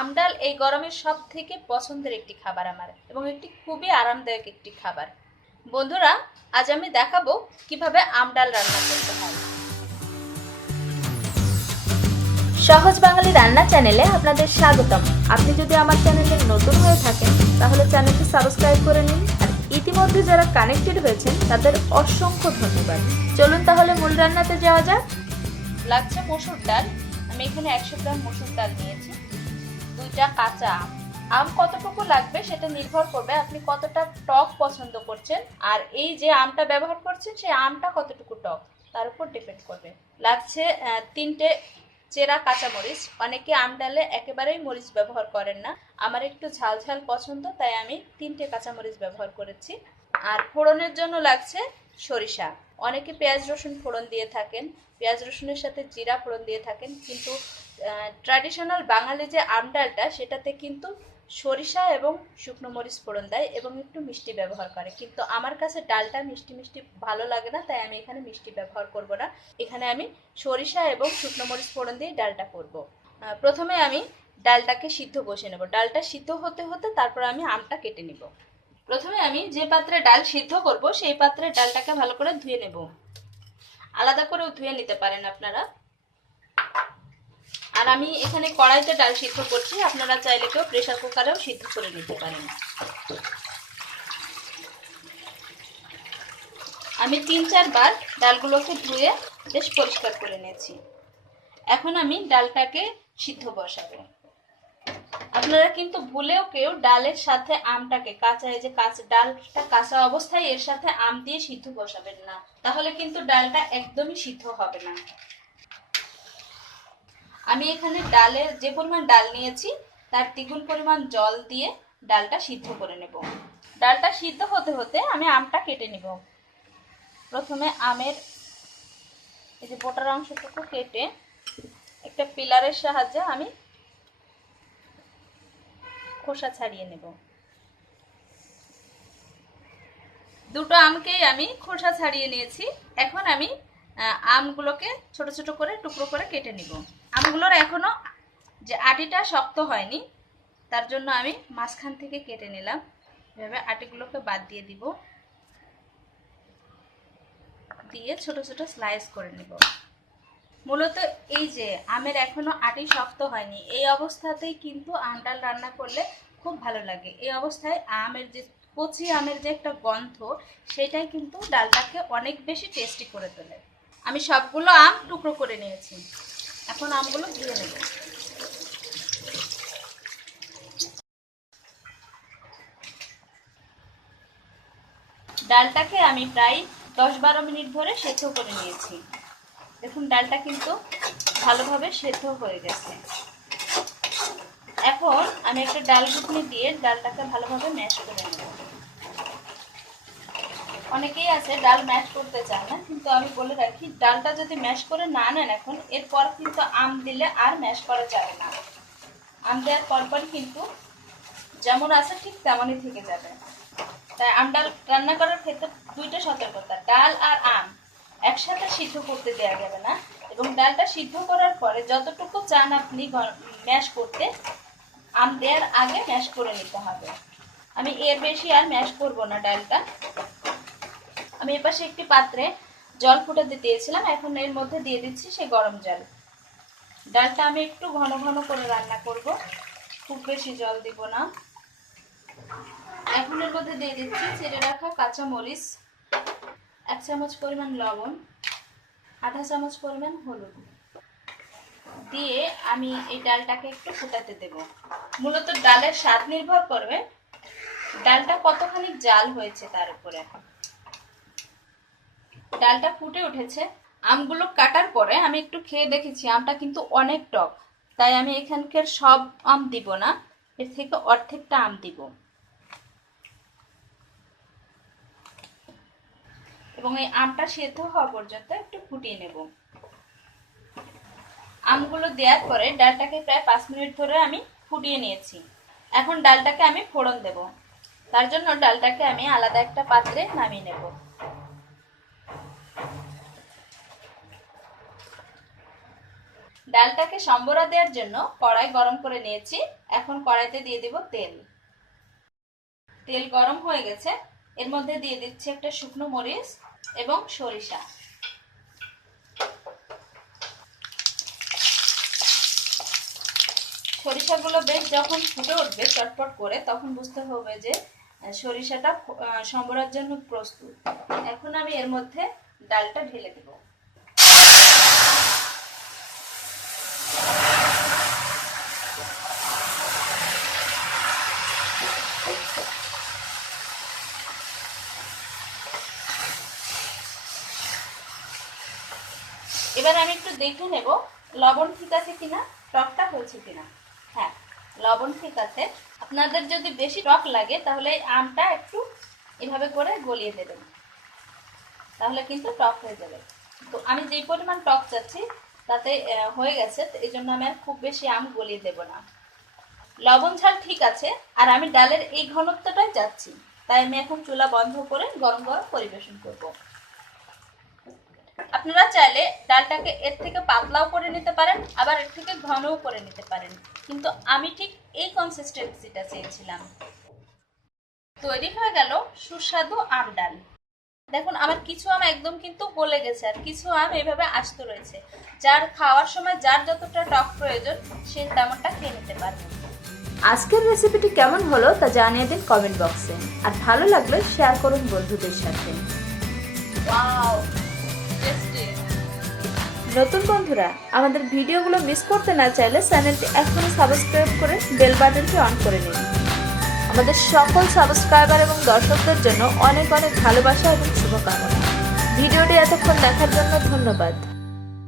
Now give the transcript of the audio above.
আমডাল এই গরমের সব থেকে পছন্দের একটি খাবার আমার এবং একটি খুবই আরামদায়ক একটি খাবার। বন্ধুরা, আজ আমি দেখাবো কীভাবে আমডাল রান্না করতে হয়। সহজ বাঙালি রান্না চ্যানেলে আপনাদের স্বাগতম। আপনি যদি আমার চ্যানেলে নতুন হয়ে থাকেন, তাহলে চ্যানেলটি সাবস্ক্রাইব করে নিন আর ইতিমধ্যে যারা কানেক্টেড হয়েছেন, তাদের অসংখ্য ধন্যবাদ। চলুন তাহলে মূল রান্নাতে যাওয়া যাক। লাগছে মসুর ডাল। আমি এখানে একশো গ্রাম মসুর ডাল নিয়েছি। দুইটা কাঁচা আম। আম কতটুকু লাগবে সেটা নির্ভর করবে আপনি কতটা টক পছন্দ করছেন আর এই যে আমটা ব্যবহার করছেন সেই আমটা কতটুকু টক, তার উপর ডিপেন্ড করবে। লাগছে তিনটে চেরা কাঁচামরিচ। অনেকে আম ডালে একেবারেই মরিচ ব্যবহার করেন না। আমার একটু ঝাল ঝাল পছন্দ, তাই আমি তিনটে কাঁচামরিচ ব্যবহার করেছি। আর ফোড়নের জন্য লাগছে সরিষা। অনেকে পেঁয়াজ রসুন ফোড়ন দিয়ে থাকেন। পেঁয়াজ রসুনের সাথে জিরা ফোড়ন দিয়ে থাকেন, কিন্তু ট্র্যাডিশনাল বাঙালি যে আম ডালটা সেটাতে কিন্তু সরিষা এবং শুকনো মরিচ ফোড়ন দেয় এবং একটু মিষ্টি ব্যবহার করে। কিন্তু আমার কাছে ডালটা মিষ্টি মিষ্টি ভালো লাগে না, তাই আমি এখানে মিষ্টি ব্যবহার করব না। এখানে আমি সরিষা এবং শুকনো মরিচ ফোড়ন দিয়ে ডালটা করব। প্রথমে আমি ডালটাকে সিদ্ধ বসে নেব। ডালটা সিদ্ধ হতে হতে তারপর আমি আমটা কেটে নেব। প্রথমে আমি যে পাত্রে ডাল সিদ্ধ করব, সেই পাত্রে ডালটাকে ভালো করে ধুয়ে নেব। আলাদা করেও ধুয়ে নিতে পারেন আপনারা। আর আমি এখানে কড়াইতে ডাল সিদ্ধ করছি। আপনারা চাইলে কেউ প্রেসার কুকারেও সিদ্ধ করে নিতে পারেন। আমি তিন চারবার ডালগুলোকে ধুয়ে বেশ পরিষ্কার করে নিয়েছি। এখন আমি ডালটাকে সিদ্ধ বসাবো। আপনারা কিন্তু ভুলেও কেউ ডালের সাথে আমটাকে কাঁচা, এই যে কাঁচা, ডালটা কাঁচা অবস্থায় এর সাথে আম দিয়ে সিদ্ধ বসাবেন না। তাহলে কিন্তু ডালটা একদমই সিদ্ধ হবে না। আমি এখানে ডালের যে পরিমাণ ডাল নিয়েছি, তার দ্বিগুণ পরিমাণ জল দিয়ে ডালটা সিদ্ধ করে নেব। ডালটা সিদ্ধ হতে হতে আমি আমটা কেটে নিব। প্রথমে আমের এই যে বোটার অংশটুকু কেটে একটা পিলারের সাহায্যে আমি খোসা ছাড়িয়ে নেব। দুটো আমকেই আমি খোসা ছাড়িয়ে নিয়েছি। এখন আমি আমগুলোকে ছোট ছোট করে, টুকরো করে কেটে নিব। আমগুলোর এখনও যে আটিটা শক্ত হয়নি, তার জন্য আমি মাঝখান থেকে কেটে নিলাম। এভাবে আটিগুলোকে বাদ দিয়ে দিব। দিয়ে ছোট ছোট স্লাইস করে নেব। মূলত এই যে আমের এখনও আটি শক্ত হয়নি, এই অবস্থাতেই কিন্তু আম ডাল রান্না করলে খুব ভালো লাগে। এই অবস্থায় আমের যে, কচি আমের যে একটা গন্ধ, সেটাই কিন্তু ডালটাকে অনেক বেশি টেস্টি করে তোলে। আমি সবগুলো আম টুকরো করে নিয়েছি। এখন আমগুলো ধুয়ে নেব। ডালটাকে আমি প্রায় দশ বারো মিনিট ধরে সেদ্ধ করে নিয়েছি। দেখুন, ডালটা কিন্তু ভালোভাবে সেদ্ধ হয়ে গেছে। এখন আমি একটা ডাল ঘুটনি দিয়ে ডালটাকে ভালোভাবে ম্যাশ করে নেব। অনেকেই আছে ডাল ম্যাশ করতে চায় না, কিন্তু আমি বলে রাখি, ডালটা যদি ম্যাশ করে না নেন এখন, এরপর কিন্তু আম দিলে আর ম্যাশ করা যাবে না। আম দেওয়ার পরপরই কিন্তু যেমন আছে ঠিক তেমনই থেকে যাবে। তাই আম ডাল রান্না করার ক্ষেত্রে দুইটা সতর্কতা, ডাল আর আম একসাথে সিদ্ধ করতে দেওয়া যাবে না এবং ডালটা সিদ্ধ করার পরে যতটুকু চান আপনি ম্যাশ করতে, আম দেওয়ার আগে ম্যাশ করে নিতে হবে। আমি এর বেশি আর ম্যাশ করব না ডালটা। আমি এপাশে একটি পাত্রে জল ফুটাতে দিয়েছিলাম, এখন এর মধ্যে দিয়ে দিচ্ছি সেই গরম জল। ডালটা আমি একটু ঘন ঘন করে রান্না করব, খুব বেশি জল দিব না। এখন এর মধ্যে দিয়ে দিচ্ছি ছেড়ে রাখা কাঁচা মরিচ এক চামচ পরিমাণ লবণ, আধা চামচ পরিমাণ হলুদ। দিয়ে আমি এই ডালটাকে একটু ফুটাতে দেব। মূলত ডালের স্বাদ নির্ভর করবে, ডালটা কতখানি জাল হয়েছে তার উপরে। ডালটা ফুটে উঠেছে। আমগুলো কাটার পরে আমি একটু খেয়ে দেখেছি, আমটা কিন্তু অনেক টক। তাই আমি এখানকার সব আম দিব না, এর থেকে অর্ধেকটা আম দিব। এবং এই আমটা সেদ্ধ হওয়া পর্যন্ত একটু ফুটিয়ে নেব। আমগুলো দেওয়ার পরে ডালটাকে প্রায় পাঁচ মিনিট ধরে আমি ফুটিয়ে নিয়েছি। এখন ডালটাকে আমি ফোড়ন দেব। তার জন্য ডালটাকে আমি আলাদা একটা পাত্রে নামিয়ে নেব। ডালটাকে সম্বরা দেওয়ার জন্য কড়াই গরম করে নিয়েছি। এখন কড়াইতে দিয়ে দিব তেল। তেল গরম হয়ে গেছে। এর মধ্যে দিয়ে দিচ্ছি একটা শুকনো মরিচ এবং সরিষা। সরিষাগুলো বেশ যখন ফুটে উঠবে চটপট করে, তখন বুঝতে হবে যে সরিষাটা সম্বরার জন্য প্রস্তুত। এখন আমি এর মধ্যে ডালটা ঢেলে দিব। এবার আমি একটু দেখে নেব, লবণ ঠিক আছে কিনা, টকটা হয়েছে কিনা। হ্যাঁ লবণ ঠিক আছে। আপনাদের যদি বেশি টক লাগে, তাহলে আমটা একটু এভাবে করে গলিয়ে দেবেন। তাহলে কিন্তু টক হয়ে যাবে। তো আমি যেই পরিমাণ টক চাচ্ছি, তাতে হয়ে গেছে এই জন্য আমি আর খুব বেশি আম গলিয়ে দেব না। লবণ ঝাল ঠিক আছে, আর আমি ডালের এই ঘনত্বটাই যাচ্ছি তাই আমি এখন চুলা বন্ধ করে গরম গরম পরিবেশন করব। আপনারা চাইলে ডালটাকে এর থেকে পাতলাও করে নিতে পারেন আবার এর থেকে ঘনও করে নিতে পারেন। কিন্তু আমি ঠিক এই কনসিস্টেন্সিটা চেয়েছিলাম। তৈরি হয়ে গেল সুস্বাদু আম ডাল। দেখুন আমার কিছু আম একদম কিন্তু গলে গেছে আর কিছু আম এভাবে আস্ত রয়েছে। যার খাওয়ার সময় যার যতটা টক প্রয়োজন সে তেমনটা খেয়ে নিতে পারবে। আজকের রেসিপিটি কেমন হলো তা জানিয়ে দিন কমেন্ট বক্সে আর ভালো লাগলে শেয়ার করুন বন্ধুদের সাথে। ওয়াও নতুন বন্ধুরা, আমাদের ভিডিওগুলো মিস করতে না চাইলে চ্যানেলটি এখনই সাবস্ক্রাইব করে বেল বাটনটি অন করে নিন। আমাদের সকল সাবস্ক্রাইবার এবং দর্শকদের জন্য অনেক অনেক ভালোবাসা এবং শুভকামনা। ভিডিওটি এতক্ষণ দেখার জন্য ধন্যবাদ।